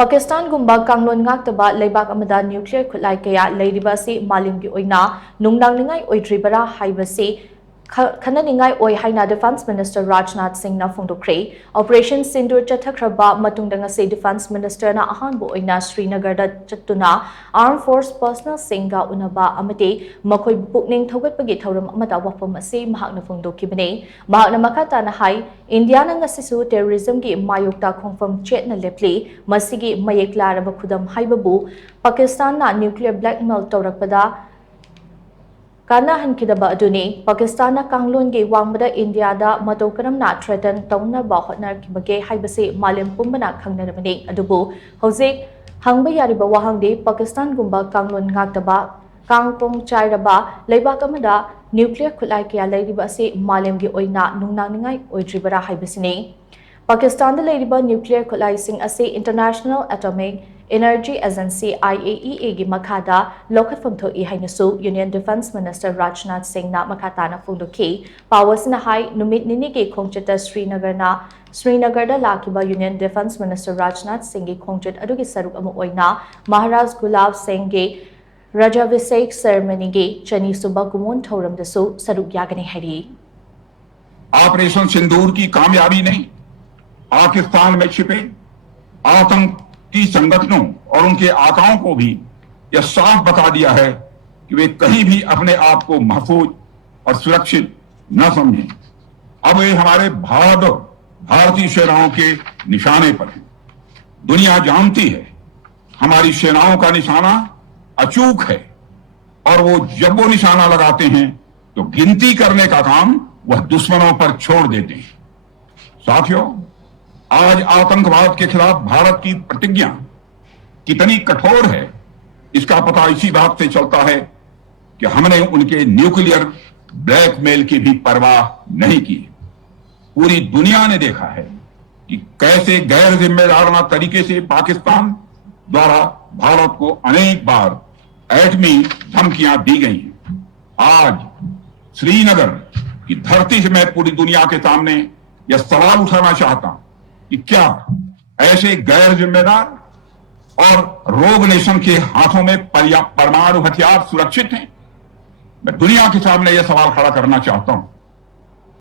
पाकिस्तान गुम्बा कांगलोन ngaktaba leibak amada nuclear khutlai kaya leiriba si malimgi oina nungdangningai oidribara haibasi khananingai oi haina Defense Minister Rajnath Singh na phongdokre Operation Sindur chathakraba matungdanga se Defense Minister na ahanbu oina Srinagar da chattuna Armed Force Personnel Singha unaba amate makhoi pukning thogatpagi thoram amada wafam ase mahakna phongdokibane mahakna makata na hai India na ngasisu terrorism gi mayokta khongfam chetna lepli masigi mayekla raba khudam haibabu Pakistan na nuclear blackmail tawrakpada Kana hankidaba aduni Pakistan na kanglon ge wangmada India da matokaram na threaten tawna ba hotnar kibage haibase malim pumbana khangnarabani adubu hojik hangba yariba wahangde Pakistan gumba kanglon ngaktaba kangpong chairaba leibak amada nuclear khulai kya leiriba se malim ge oina nungnangningai oidribara haibasini Pakistan da leiriba nuclear khulai sing ase International Atomic Energy Agency IAEA gi makhada lokhatfam thoi hainasu Union Defense Minister Rajnath Singh na makhata na phongdoki powers na hai numit nini ge khongchata Srinagar da lakiba Union Defense Minister Rajnath Singh gi khongchat adugi saruk amu oina Maharaj Gulab Singh ge Rajabhisek ceremony ge chani suba kumon thoram dasu saruk yagane hari operation Sindoor की कामयाबी ने पाकिस्तान में छिपे आतंक की संगठनों और उनके आकाओं को भी यह साफ बता दिया है कि वे कहीं भी अपने आप को महफूज और सुरक्षित न समझें। अब वे हमारे भारतीय सेनाओं के निशाने पर हैं। दुनिया जानती है हमारी सेनाओं का निशाना अचूक है और वो जब वो निशाना लगाते हैं तो गिनती करने का काम वह दुश्मनों पर छोड़ देते हैं। साथियों, आज आतंकवाद के खिलाफ भारत की प्रतिज्ञा कितनी कठोर है इसका पता इसी बात से चलता है कि हमने उनके न्यूक्लियर ब्लैकमेल की भी परवाह नहीं की। पूरी दुनिया ने देखा है कि कैसे गैर जिम्मेदाराना तरीके से पाकिस्तान द्वारा भारत को अनेक बार एटमी धमकियां दी गई हैं। आज श्रीनगर की धरती से मैं पूरी दुनिया के सामने यह सवाल उठाना चाहता हूं कि क्या ऐसे गैर जिम्मेदार और रोग नेशन के हाथों में परमाणु हथियार सुरक्षित हैं? मैं दुनिया के सामने यह सवाल खड़ा करना चाहता हूं।